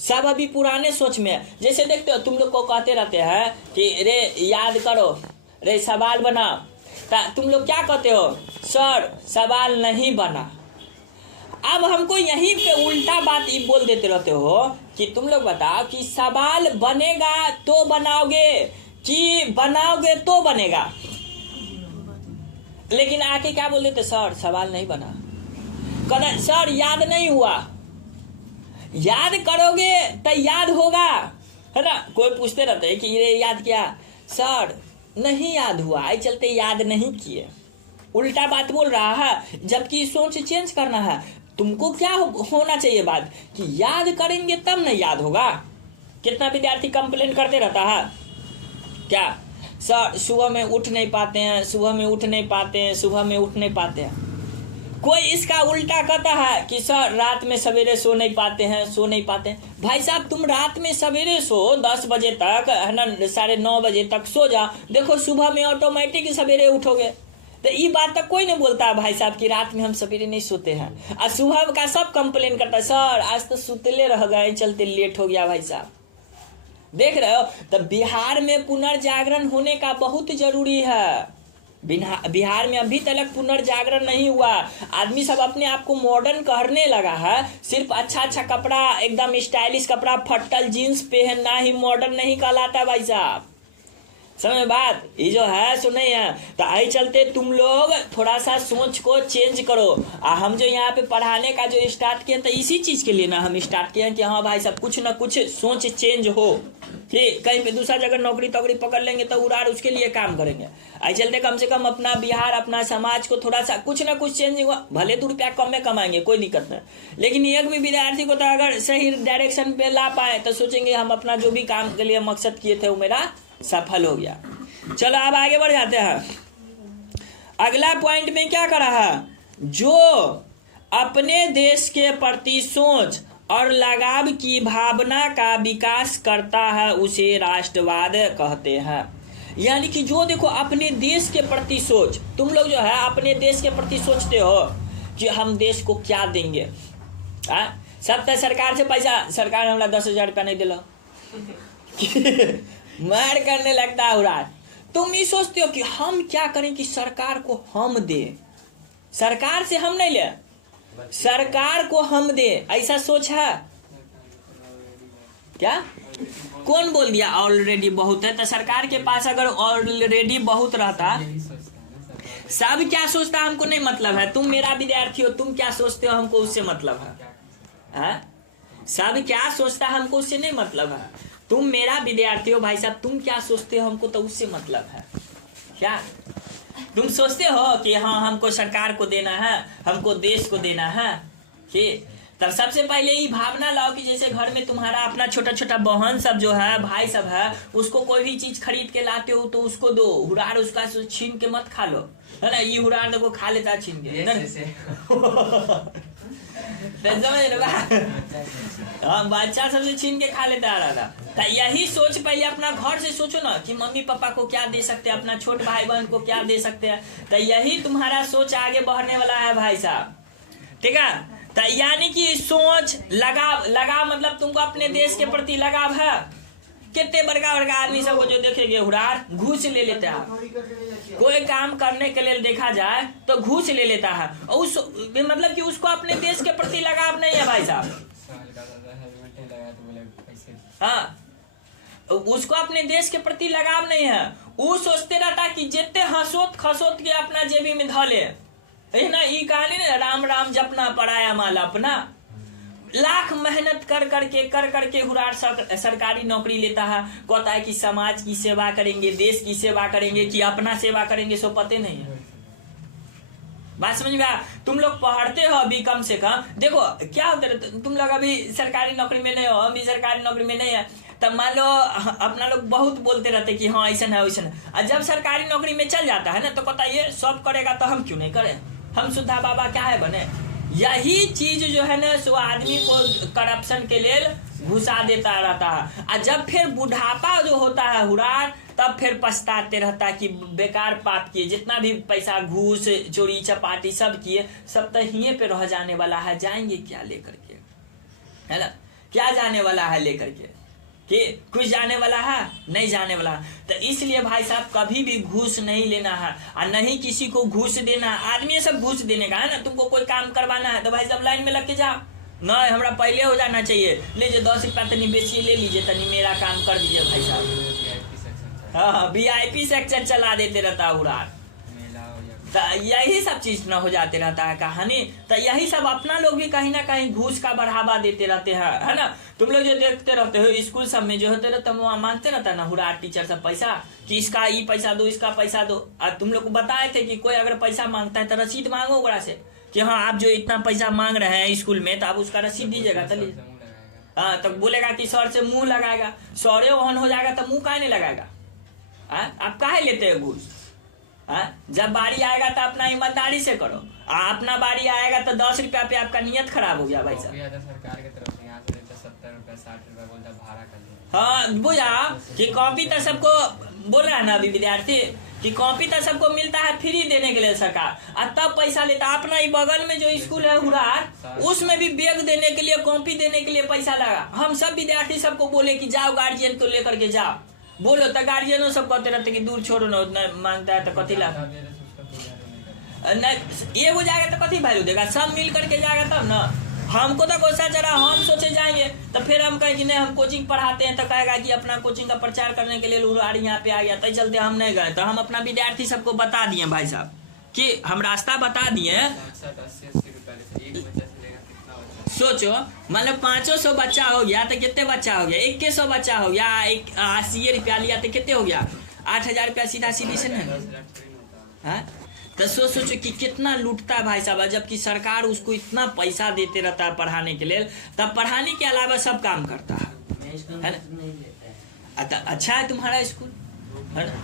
सब अभी पुराने सोच में है। जैसे देखते हो तुम लोग को कहते रहते हैं कि रे याद करो, रे सवाल बना, तुम लोग क्या कहते हो, सर सवाल नहीं बना। अब हमको यहीं पे उल्टा बात ये बोल देते रहते हो कि तुम लोग बताओ कि सवाल बनेगा तो बनाओगे कि बनाओगे तो बनेगा, लेकिन आके क्या बोल देते, सर सवाल नहीं बना, कहते सर याद नहीं हुआ। याद करोगे तो याद होगा, है ना। कोई पूछते रहते हैं कि ये याद किया, सर नहीं याद हुआ, आई चलते याद नहीं किए। उल्टा बात बोल रहा है, जबकि सोच चेंज करना है। तुमको क्या होना चाहिए बात कि याद करेंगे तब न याद होगा। कितना विद्यार्थी कंप्लेन करते रहता है, क्या सर सुबह में उठ नहीं पाते हैं, सुबह में उठ नहीं पाते हैं, सुबह में उठ नहीं पाते हैं। कोई इसका उल्टा कहता है कि सर रात में सवेरे सो नहीं पाते हैं, सो नहीं पाते हैं। भाई साहब तुम रात में सवेरे सो 10 बजे तक, है ना, 9:30 बजे तक सो जाओ, देखो सुबह में ऑटोमेटिक सवेरे उठोगे। तो ये बात तक कोई नहीं बोलता है भाई साहब कि रात में हम सवेरे नहीं सोते हैं। और सुबह का सब कंप्लेन करता है, सर आज तो सुतले रह गए, चलते लेट हो गया। भाई साहब देख रहे हो, तो बिहार में पुनर्जागरण होने का बहुत जरूरी है। बिहार में अभी तक पुनर्जागरण नहीं हुआ। आदमी सब अपने आप को मॉडर्न करने लगा है, सिर्फ अच्छा अच्छा कपड़ा, एकदम स्टाइलिश कपड़ा, फट्टल जीन्स पहनना ही मॉडर्न नहीं कहलाता है। भाई साहब समझ बात, ये जो है सो नहीं है। तो आई चलते तुम लोग थोड़ा सा सोच को चेंज करो। हम जो यहाँ पे पढ़ाने का जो स्टार्ट किए तो इसी चीज के लिए ना हम स्टार्ट किए हैं कि हाँ भाई साहब कुछ ना कुछ सोच चेंज हो, ठीक। कहीं पे दूसरा जगह नौकरी तोकरी पकड़ लेंगे तो उड़ार उसके लिए काम करेंगे। आई चलते कम से कम अपना बिहार, अपना समाज को थोड़ा सा कुछ ना कुछ चेंज हुआ, भले 2 रुपया कम में कमाएंगे, कोई दिक्कत नहीं, लेकिन एक भी विद्यार्थी को तो अगर सही डायरेक्शन पे ला पाए तो सोचेंगे हम अपना जो भी काम के लिए मकसद किए थे वो मेरा सफल हो गया। चलो अब आगे बढ़ जाते हैं। अगला पॉइंट में क्या करा है, जो अपने देश के प्रति सोच और लगाव की भावना का विकास करता है उसे राष्ट्रवाद कहते हैं। यानी कि जो देखो अपने देश के प्रति सोच, तुम लोग जो है अपने देश के प्रति सोचते हो कि हम देश को क्या देंगे। सब तो सरकार से पैसा, सरकार हमारा 10,000 रुपया नहीं दिला मार करने लगता है उड़ा। तुम ये सोचते हो कि हम क्या करें कि सरकार को हम दे, सरकार से हम नहीं ले, सरकार को हम दे, ऐसा सोच है क्या? कौन बोल दिया ऑलरेडी बहुत है? तो सरकार के पास अगर ऑलरेडी बहुत रहता, सब क्या सोचता हमको नहीं मतलब है। तुम मेरा विद्यार्थी हो, तुम क्या सोचते हो हमको उससे मतलब है? सब क्या सोचता हमको उससे नहीं मतलब है। तुम मेरा विद्यार्थी हो भाई साहब, तुम क्या सोचते हो हमको तो उससे मतलब है। क्या तुम सोचते हो कि हाँ हमको सरकार को देना है, हमको देश को देना है, ठीक। तब सबसे पहले ये भावना लाओ कि जैसे घर में तुम्हारा अपना छोटा छोटा बहन सब जो है, भाई सब है, उसको कोई भी चीज खरीद के लाते हो तो उसको दो, हुरार उसका छीन के मत खा लो, है ना। ये हुरार देखो खा लेता है छीन के हाँ बच्चा सबसे छीन के खा लेता आ रहा था। तो यही सोच पहले अपना घर से सोचो ना कि मम्मी पापा को क्या दे सकते हैं, अपना छोटे भाई बहन को क्या दे सकते हैं। तो यही तुम्हारा सोच आगे बढ़ने वाला है भाई साहब, ठीक है। तो यानी कि सोच लगाव मतलब तुमको अपने देश के प्रति लगाव है। कितने बड़का बड़का आदमी सबको जो देखेंगे हुरार घूस ले लेता है, कोई काम करने के लिए देखा जाए तो घूस ले लेता है, और उस मतलब कि उसको अपने देश के प्रति लगाव नहीं है भाई साहब। हाँ उसको अपने देश के प्रति लगाव नहीं है। वो सोचते रहता कि जितने हंसोत खसोत के अपना जेबी में धले, ना ये कहानी ना राम राम जपना पड़ाया माल अपना। लाख मेहनत कर करके हुरार सरकारी नौकरी लेता है, कहता है कि समाज की सेवा करेंगे, देश की सेवा करेंगे, कि अपना सेवा करेंगे, सो पते नहीं है। बात समझ में? तुम लोग पढ़ते हो अभी कम से कम, देखो क्या होता है, तुम लोग अभी सरकारी नौकरी में नहीं हो, हम भी सरकारी नौकरी में नहीं है, तब मान लो अपना लोग बहुत बोलते रहते कि हाँ ऐसा है वैसा है, और जब सरकारी नौकरी में चल जाता है ना तो कहता है ये सब करेगा तो हम क्यों नहीं करें, हम सुधा बाबा क्या है बने। यही चीज जो है ना सो आदमी को करप्शन के लिए घुसा देता रहता है, और जब फिर बुढ़ापा जो होता है हुरार, तब फिर पछताते रहता है कि बेकार पाप किए, जितना भी पैसा घूस चोरी चपाटी सब किए, सब तो यहीं पे रह जाने वाला है, जाएंगे क्या लेकर के, है ना, क्या जाने वाला है लेकर के, कि कुछ जाने वाला है नहीं जाने वाला है। तो इसलिए भाई साहब कभी भी घूस नहीं लेना है, और नहीं किसी को घूस देना है। आदमी सब घूस देने का है ना, तुमको कोई काम करवाना है तो भाई साहब लाइन में लग के जाओ, नहीं हमरा पहले हो जाना चाहिए, लीजिए 10 रुपया तनी बेचिए, ले लीजिए तनी मेरा काम कर दीजिए भाई साहब। हाँ VIP सेक्शन चला देते रहता है उड़ान, तो यही सब चीज न हो जाते रहता है कहानी। तो यही सब अपना लोग भी कहीं ना कहीं घूस का बढ़ावा देते रहते हैं, है ना। तुम लोग जो देखते रहते हो स्कूल सब में जो होते रहते हैं वहाँ मांगते रहता है ना हुरार टीचर सब पैसा, कि इसका ये पैसा दो, इसका पैसा दो। और तुम लोग को बताए थे कि कोई अगर पैसा मांगता है तो रसीद मांगो ओकरा से, कि हाँ आप जो इतना पैसा मांग रहे हैं स्कूल में तो आप उसका रसीद दीजिएगा, चलिए। हाँ तो बोलेगा कि सर से मुंह लगाएगा, सौरे ओहन हो जाएगा तो मुंह काहे नहीं लगाएगा। आप काहे लेते हैं घूस? जब बारी आएगा तो अपना ईमानदारी से करो, अपना बारी आएगा तो 10 रुपया पे आपका नियत खराब हो गया भाई साहब। सरकार की तरफ से यहाँ से 70 रुपया 60 रुपया बोलता भाड़ा कर दो। हाँ बुझा कि कॉपी तो सबको बोल रहा है ना अभी विद्यार्थी, कि कॉपी तो सबको मिलता है फ्री देने के लिए सरकार, और तब पैसा लेता। अपना ही बगल में जो स्कूल है हुरार, उसमें भी बैग देने के लिए, कॉपी देने के लिए पैसा लगा। हम सब विद्यार्थी सबको बोले कि जाओ गार्जियन को लेकर के जाओ, बोलो तो गार्जियनों सब कहते रहते कि दूर छोड़ो ना, उतना मांगता है तो कथी ला नहीं, ये हो जाएगा तो कथी वैल्यू देगा, सब मिल करके जाएगा तब ना। हमको तो कोसा चला, हम सोचे जाएंगे तो फिर हम कहें कि नहीं हम कोचिंग पढ़ाते हैं, तो कहेगा कि अपना कोचिंग का प्रचार करने के लिए हुरार यहाँ पे आ गया, तो चलते हम नहीं गए। तो हम अपना विद्यार्थी सबको बता दिए भाई साहब कि हम रास्ता बता दिए। सोचो मतलब 500 बच्चा हो गया तो कितने बच्चा हो गया, 2100 बच्चा हो गया, 80 रुपया लिया तो कितने हो गया, 8000 रुपया सीधा सीधी से नहीं। तो सोचो कि कितना लूटता है भाई साहब, जबकि सरकार उसको इतना पैसा देते रहता है पढ़ाने के लिए, तब पढ़ाने के अलावा सब काम करता है ना। अच्छा है तुम्हारा स्कूल, है ना।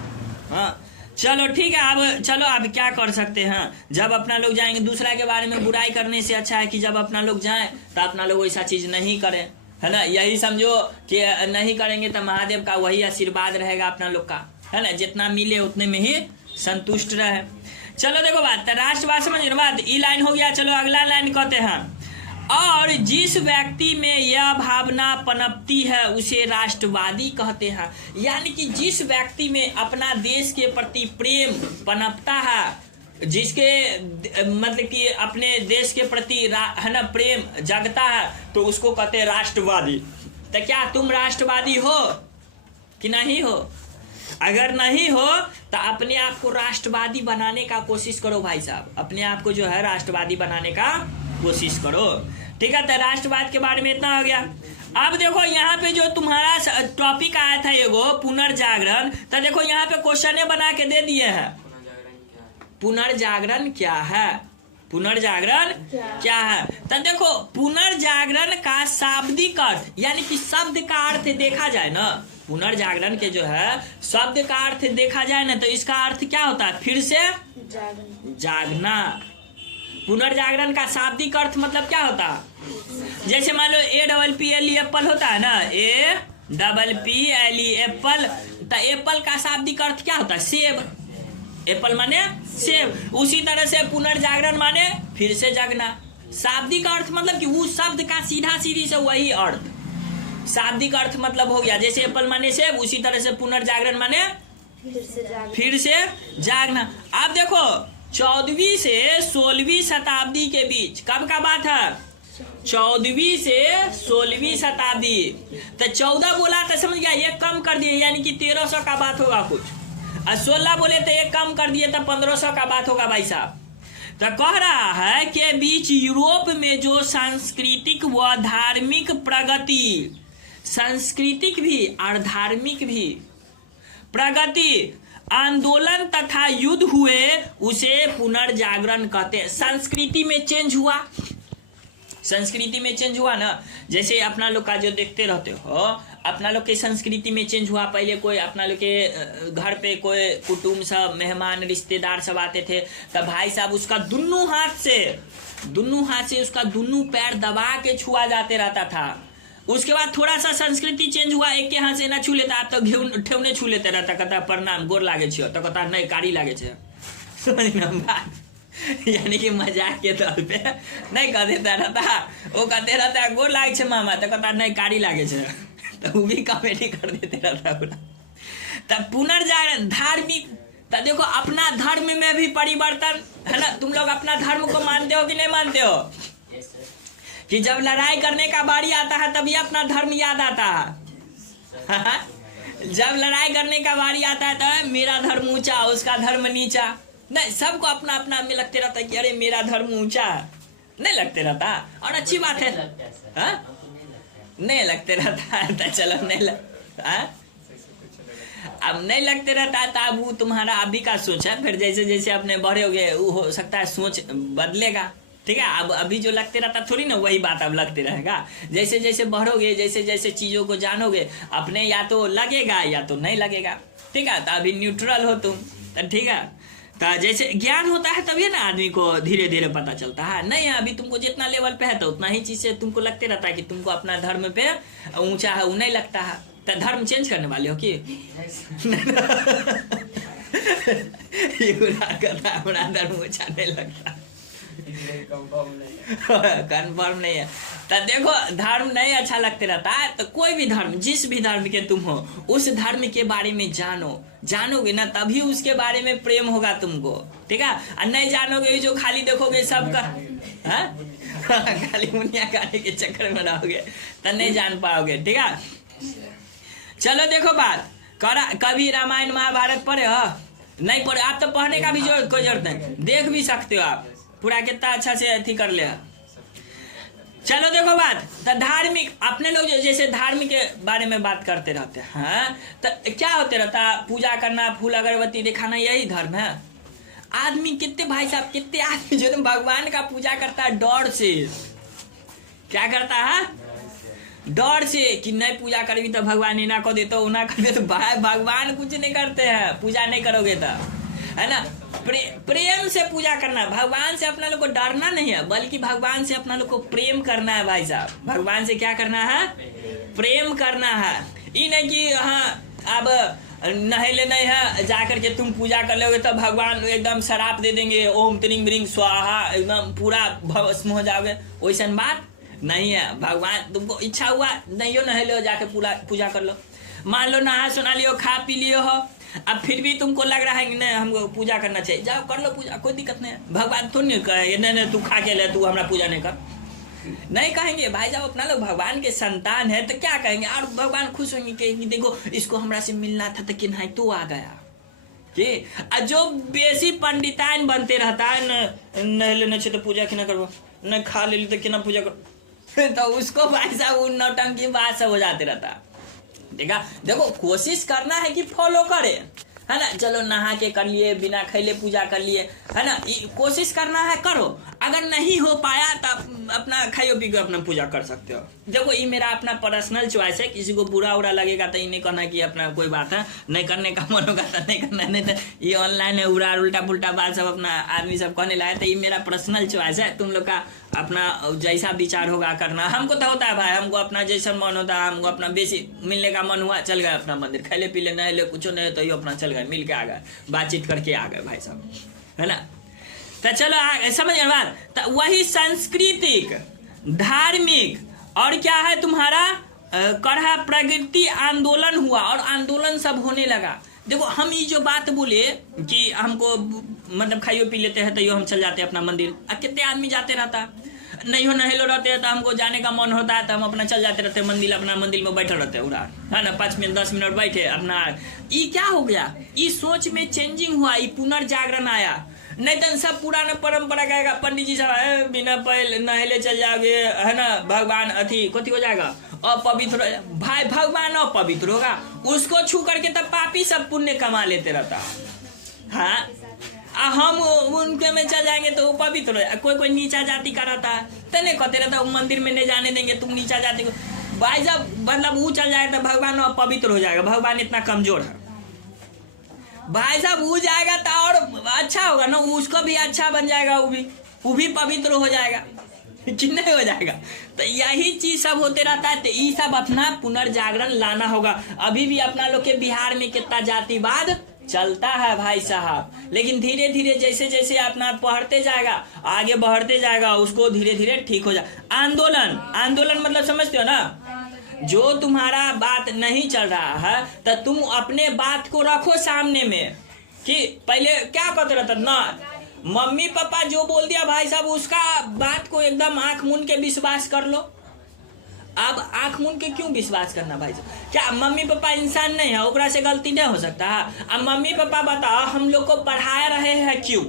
हाँ चलो ठीक है, अब चलो अब क्या कर सकते हैं, जब अपना लोग जाएंगे। दूसरा के बारे में बुराई करने से अच्छा है कि जब अपना लोग जाएं तो अपना लोग वैसा चीज नहीं करें, है ना। यही समझो कि नहीं करेंगे तो महादेव का वही आशीर्वाद रहेगा अपना लोग का, है ना। जितना मिले उतने में ही संतुष्ट रहे। चलो देखो बात, राष्ट्रवाद समझ बात, ई लाइन हो गया। चलो अगला लाइन कहते हैं, और जिस व्यक्ति में यह भावना पनपती है उसे राष्ट्रवादी कहते हैं। यानी कि जिस व्यक्ति में अपना देश के प्रति प्रेम पनपता है, जिसके मतलब कि अपने देश के प्रति है ना प्रेम जगता है, तो उसको कहते हैं राष्ट्रवादी। तो क्या तुम राष्ट्रवादी हो कि नहीं हो? अगर नहीं हो तो अपने आप को राष्ट्रवादी बनाने का कोशिश करो भाई साहब, अपने आप को जो है राष्ट्रवादी बनाने का कोशिश करो, ठीक है। तो राष्ट्रवाद के बारे में इतना हो गया। अब देखो यहाँ पे जो तुम्हारा टॉपिक आया था एगो पुनर्जागरण, तो देखो यहाँ पे क्वेश्चन बना के दे दिए हैं। पुनर्जागरण क्या है? पुनर्जागरण क्या है? तो देखो पुनर्जागरण का शाब्दिक अर्थ, यानी कि शब्द का अर्थ देखा जाए ना, पुनर्जागरण के जो है शब्द का अर्थ देखा जाए ना, तो इसका अर्थ क्या होता है? फिर से जागना। पुनर्जागरण का शाब्दिक अर्थ मतलब क्या होता है? जैसे मान लो APPLE एप्पल होता है ना, APPLE एप्पल, तो एप्पल का शाब्दिक अर्थ क्या होता है? सेब। एप्पल माने सेब। उसी तरह से पुनर्जागरण माने फिर से जागना। शाब्दिक अर्थ मतलब कि उस शब्द का सीधा सीधी से वही अर्थ, शाब्दिक अर्थ मतलब हो गया। जैसे एप्पल माने सेब, उसी तरह से पुनर्जागरण माने फिर से जागना। अब देखो 14वीं से 16वीं शताब्दी के बीच कब का बात है? 14वीं से 16वीं शताब्दी। तो 14 बोला तो समझ गया, एक कम कर दिए यानी कि 1300 का बात होगा कुछ, और 16 बोले तो एक कम कर दिए तो 1500 का बात होगा भाई साहब। तो कह रहा है कि बीच यूरोप में जो सांस्कृतिक व धार्मिक प्रगति, सांस्कृतिक भी और धार्मिक भी प्रगति, आंदोलन तथा युद्ध हुए, उसे पुनर्जागरण कहते हैं। संस्कृति में चेंज हुआ, संस्कृति में चेंज हुआ ना, जैसे अपना लोग का जो देखते रहते हो, अपना लोग के संस्कृति में चेंज हुआ। पहले कोई अपना लोग के घर पे कोई कुटुंब सब, मेहमान, रिश्तेदार सब आते थे, तब भाई साहब उसका दुनू हाथ से उसका दुनू पैर दबा के छुआ जाते रहता था। उसके बाद थोड़ा सा संस्कृति चेंज हुआ, एक के हाथ से ना छू लेता, आप तो ठेवने छू लेते रहता, कहता प्रणाम, गोर लागे छो, तो कहता नहीं कारी लागे छे। समझ ना बात, यानी कि मजाक के तौर पे नहीं कह देता रहता, वो कहते रहता गोर लागे छे मामा, तो कहता नहीं कारी लागे छे, तो वो भी कॉमेडी कर देते रहता पूरा। तब पुनर्जागरण धार्मिक, तो देखो अपना धर्म में भी परिवर्तन है ना। तुम लोग अपना धर्म को मानते हो कि नहीं मानते हो? कि जब लड़ाई करने का बारी आता है तभी अपना धर्म याद आता है। जब लड़ाई करने का बारी आता है तो मेरा धर्म ऊंचा, उसका धर्म नीचा, नहीं, सबको अपना अपना में लगते रहता है कि अरे मेरा धर्म ऊंचा, नहीं लगते रहता। और अच्छी बात है, नहीं लगते रहता है तो चलो नहीं अब नहीं लगते रहता है तो अब वो तुम्हारा अभी का सोच है, फिर जैसे जैसे अपने बढ़ोगे वो हो सकता है सोच बदलेगा, ठीक है। अब अभी जो लगते रहता थोड़ी ना वही बात अब लगते रहेगा। जैसे जैसे बढ़ोगे, जैसे जैसे चीज़ों को जानोगे, अपने या तो लगेगा या तो नहीं लगेगा, ठीक है। तो अभी न्यूट्रल हो तुम, तो ठीक है। तो जैसे ज्ञान होता है तभी ना आदमी को धीरे धीरे पता चलता है। नहीं है अभी तुमको जितना लेवल पे है तो उतना ही चीज़ से तुमको लगते रहता है कि तुमको अपना धर्म पे ऊंचा है, वो नहीं लगता है। तो धर्म चेंज करने वाले हो कि अपना धर्म ऊंचा नहीं लगता, कंफर्म नहीं है। तो देखो धर्म नहीं अच्छा लगते रहता है तो कोई भी धर्म, जिस भी धर्म के तुम हो, उस धर्म के बारे में जानोगे ना, तभी उसके बारे में प्रेम होगा तुमको, ठीक है। और नहीं जानोगे, जो खाली देखोगे सबका खाली मुनिया गाने के चक्कर में रहोगे तो नहीं जान पाओगे, ठीक है। चलो देखो बात, कभी रामायण महाभारत पढ़े हो? नहीं पढ़े, आप तो पढ़ने का भी कोई जरूरत नहीं, देख भी सकते हो आप, पूरा कितना अच्छा से अथी कर ले। चलो देखो बात, तो धार्मिक, अपने लोग जैसे धार्मिक के बारे में बात करते रहते हैं, तो क्या होते रहता, पूजा करना, फूल अगरबत्ती दिखाना, यही धर्म है। आदमी कितने भाई साहब, कितने आदमी जो भगवान का पूजा करता है डर से, क्या करता है, डर से कि नहीं पूजा करेगी तो भगवान इना को दे, तो उना कर दे, तो भाई भगवान कुछ नहीं करते हैं, पूजा नहीं करोगे तो, है ना। प्रेम से पूजा करना, भगवान से अपना लोग को डरना नहीं है, बल्कि भगवान से अपना लोग को प्रेम करना है भाई साहब। भगवान से क्या करना है, प्रेम करना है। ये नहीं कि हाँ अब नहले नहीं है, जाकर के तुम पूजा कर लोगे तो भगवान एकदम शराप दे देंगे, ओम त्रिंग ब्रिंग स्वाहा, एकदम पूरा भस्म हो जाओगे, वैसन बात नहीं है। भगवान तुमको इच्छा हुआ नहीं हो नहले हो, जाके पूजा कर लो। मान लो नहा सुना लियो, खा पी लियो हो, अब फिर भी तुमको लग रहा है कि नहीं हमको पूजा करना चाहिए, जाओ कर लो पूजा, कोई दिक्कत नहीं है। भगवान तो नहीं कहेंगे नहीं तू खा के ले, तू हमारा पूजा नहीं कर, नहीं कहेंगे भाई। जब अपना लोग भगवान के संतान है तो क्या कहेंगे, और भगवान खुश होंगे कि देखो इसको हमरा से मिलना था तो नहीं तो आ गया कि। जो बेसी पंडिताइन बनते रहता है, नहीं लेने तो पूजा की ना करो, न खा ले तो कि ना पूजा करो, तो उसको भाई साहब वो नौटंकी बात सब हो जाते रहता, ठीक है। देखो कोशिश करना है कि फॉलो करे, है ना। चलो नहा के कर लिए, बिना खैले पूजा कर लिए, है ना। कोशिश करना है, करो। अगर नहीं हो पाया तो अपना खाइयो पी के अपना पूजा कर सकते हो। देखो ये मेरा अपना पर्सनल चॉइस है, किसी को बुरा उरा लगेगा तो ये नहीं कहना कि अपना कोई बात है, नहीं करने का मन होगा तो नहीं करना, नहीं तो ये ऑनलाइन है उड़ा उल्टा पुल्टा बात सब अपना आदमी सब कहने लगा, तो ये मेरा पर्सनल चॉइस है। तुम लोग का अपना जैसा विचार होगा करना। हमको तो होता है भाई, हमको अपना जैसा मन होता है, हमको अपना बेसी मिलने का मन हुआ, चल गए अपना मंदिर, खैले पीले नहीं ले कुछ नहीं तो ये अपना चल गए, मिल के आ गए, बातचीत करके आ गए भाई साहब, है ना। तो चलो समझ गए बात। तो वही सांस्कृतिक, धार्मिक और क्या है तुम्हारा कड़ा प्रगति आंदोलन हुआ, और आंदोलन सब होने लगा। देखो हम ये जो बात बोले कि हमको मतलब खाइयो पी लेते हैं तो यो हम चल जाते हैं अपना मंदिर, कितने आदमी जाते रहता, नहीं हो नहेलो रहते हैं तो हमको जाने का मन होता है तो हम अपना चल जाते रहते हैं मंदिर, अपना मंदिर में बैठे रहते हैं उड़ा, है ना। 5 मिनट 10 मिनट बैठे अपना। ये क्या हो गया, ये सोच में चेंजिंग हुआ, ये पुनर्जागरण आया। नहीं तो सब पुराना परंपरा कहेगा पंडित जी साहब बिना पहले नहले चल जाओगे है ना, भगवान अथी कथी हो जाएगा, अपवित्र हो जाएगा। भाई भगवान अपवित्र होगा, उसको छू करके तब पापी सब पुण्य कमा लेते रहता। हाँ हम उनके में चल जाएंगे तो पवित्र हो, कोई नीचा जाति का रहता है तो नहीं कहते रहता मंदिर में नहीं जाने देंगे तुम नीचा जाति को। भाई जब मतलब वो चल जाएगा तो भगवान अपवित्र हो जाएगा, भगवान इतना कमजोर है। भाई साहब वो जाएगा तो और अच्छा होगा ना, उसको भी अच्छा बन जाएगा, वो भी पवित्र हो जाएगा कि नहीं हो जाएगा। तो यही चीज सब होते रहता है। तो ये सब अपना पुनर्जागरण लाना होगा। अभी भी अपना लोग के बिहार में कितना जातिवाद चलता है भाई साहब, लेकिन धीरे धीरे जैसे जैसे अपना पढ़ते जाएगा आगे बढ़ते जाएगा, उसको धीरे धीरे ठीक हो जाए। आंदोलन मतलब समझते हो ना, जो तुम्हारा बात नहीं चल रहा है तो तुम अपने बात को रखो सामने में। कि पहले क्या कहते रहता ना, मम्मी पापा जो बोल दिया भाई साहब उसका बात को एकदम आंख मूंद के विश्वास कर लो। अब आंख मूंद के क्यों विश्वास करना भाई साहब? क्या मम्मी पापा इंसान नहीं है, ओकरा से गलती नहीं हो सकता है? अब मम्मी पापा बताओ हम लोग को पढ़ा रहे हैं क्यों?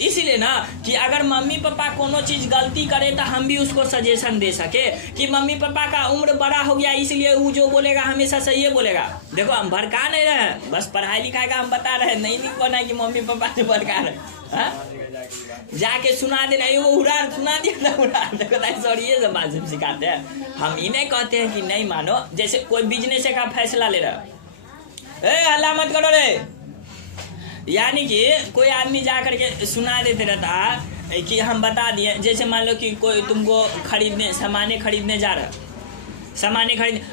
इसीलिए ना कि अगर मम्मी पापा कोनो चीज गलती करे तो हम भी उसको सजेशन दे सके कि मम्मी पापा का उम्र बड़ा हो गया इसलिए वो जो बोलेगा हमेशा सही बोलेगा। देखो हम भड़का नहीं रहे, बस पढ़ाई लिखाई का हम बता रहे, नहीं कहना है कि मम्मी पापा से भड़का रहे। जाके सुना देना, वो उड़ार सुना दिया था, उड़ार देखो सॉरी ये सब बात सिखाते हैं। हम ही नहीं कहते हैं कि नहीं मानो, जैसे कोई बिजनेस का फैसला ले रहा, ए हल्ला मत करो रे, यानी कि कोई आदमी जा करके सुना देते रहता कि हम बता दिए। जैसे मान लो कि कोई तुमको सामान खरीदने जा रहा,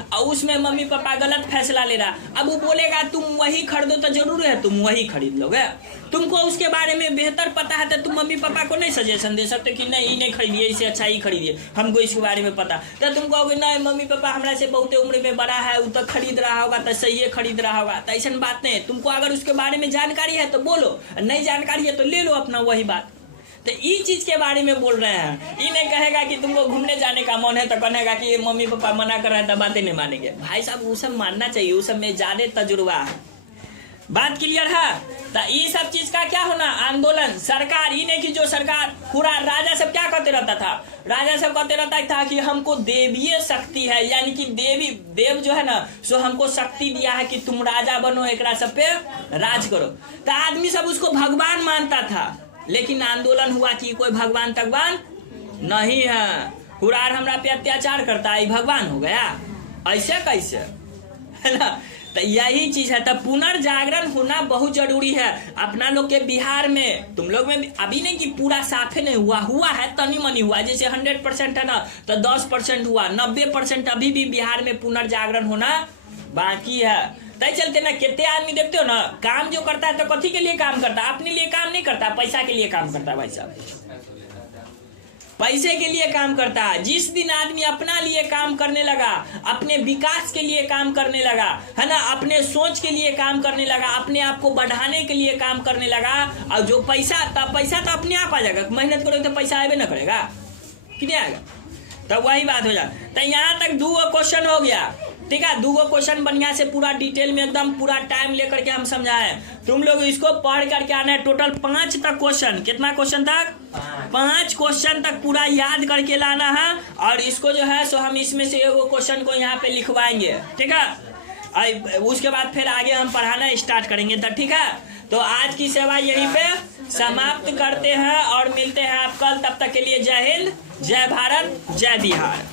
और उसमें मम्मी पापा गलत फैसला ले रहा। अब वो बोलेगा तुम वही खरीदो तो जरूर है तुम वही खरीद लोगे। तुमको उसके बारे में बेहतर पता है तो तुम मम्मी पापा को नहीं सजेशन दे सकते कि नहीं नहीं खरीदिए, इससे अच्छा ही खरीदिए, हमको इसके बारे में पता। तो तुम कहोगे नहीं मम्मी पापा हमारा से बहुत उम्र में बड़ा है, वो तो खरीद रहा होगा तो सही है खरीद रहा होगा। तो ऐसा बात नहीं है, तुमको अगर उसके बारे में जानकारी है तो बोलो, नहीं जानकारी है तो ले लो अपना वही बात। तो ये चीज के बारे में बोल रहे हैं। ये नहीं कहेगा कि तुमको घूमने जाने का मन है तो कहेगा कि मम्मी पापा मना कर रहे हैं तो बातें नहीं मानेंगे। भाई साहब वो सब मानना चाहिए, वो सब में ज्यादा तजुर्बा है। बात क्लियर है? तो ये सब चीज का क्या होना, आंदोलन। सरकार ये नहीं कि जो सरकार पूरा राजा सब क्या कहते रहता था, राजा सब कहते रहता था कि हमको देवीय शक्ति है, यानी कि देव जो है ना सो हमको शक्ति दिया है कि तुम राजा बनो, एकरा सब पे राज करो। तो आदमी सब उसको भगवान मानता था। लेकिन आंदोलन हुआ कि कोई भगवान तगवान नहीं है, हुरार हमरा पे अत्याचार करता है, भगवान हो गया, ऐसे कैसे, है ना? तो यही चीज है। तो पुनर्जागरण होना बहुत जरूरी है। अपना लोग के बिहार में, तुम लोग में अभी नहीं कि पूरा साफे नहीं हुआ है, तनी मनी हुआ। जैसे 100% है ना तो 10% हुआ, 90% अभी भी बिहार में पुनर्जागरण होना बाकी है। तय चलते ना कितने आदमी देखते हो ना, काम जो करता है तो कथी के लिए काम करता है, अपने लिए काम नहीं करता, पैसा के लिए काम करता है। भाई साहब पैसे के लिए काम करता है। जिस दिन आदमी अपना लिए काम करने लगा, अपने विकास के लिए काम करने लगा, है ना, अपने सोच के लिए काम करने लगा, अपने आप को बढ़ाने के लिए काम करने लगा, और जो पैसा तो अपने आप आ जाएगा। मेहनत करोगे तो पैसा आएगा ना करेगा कि नहीं आएगा? तो वही बात हो जाए। तो यहाँ तक 2 क्वेश्चन हो गया, ठीक है। 2 क्वेश्चन बढ़िया से पूरा डिटेल में एकदम पूरा टाइम लेकर के हम समझाए। तुम लोग इसको पढ़ करके आना है। टोटल 5 तक क्वेश्चन, कितना क्वेश्चन तक? 5 क्वेश्चन तक पूरा याद करके लाना है। और इसको जो है सो हम इसमें से एगो क्वेश्चन को यहाँ पे लिखवाएंगे, ठीक है। उसके बाद फिर आगे हम पढ़ाना स्टार्ट करेंगे। तो ठीक है, तो आज की सेवा यहीं पे समाप्त करते हैं और मिलते हैं आप कल। तब तक के लिए जय हिंद, जय भारत, जय बिहार।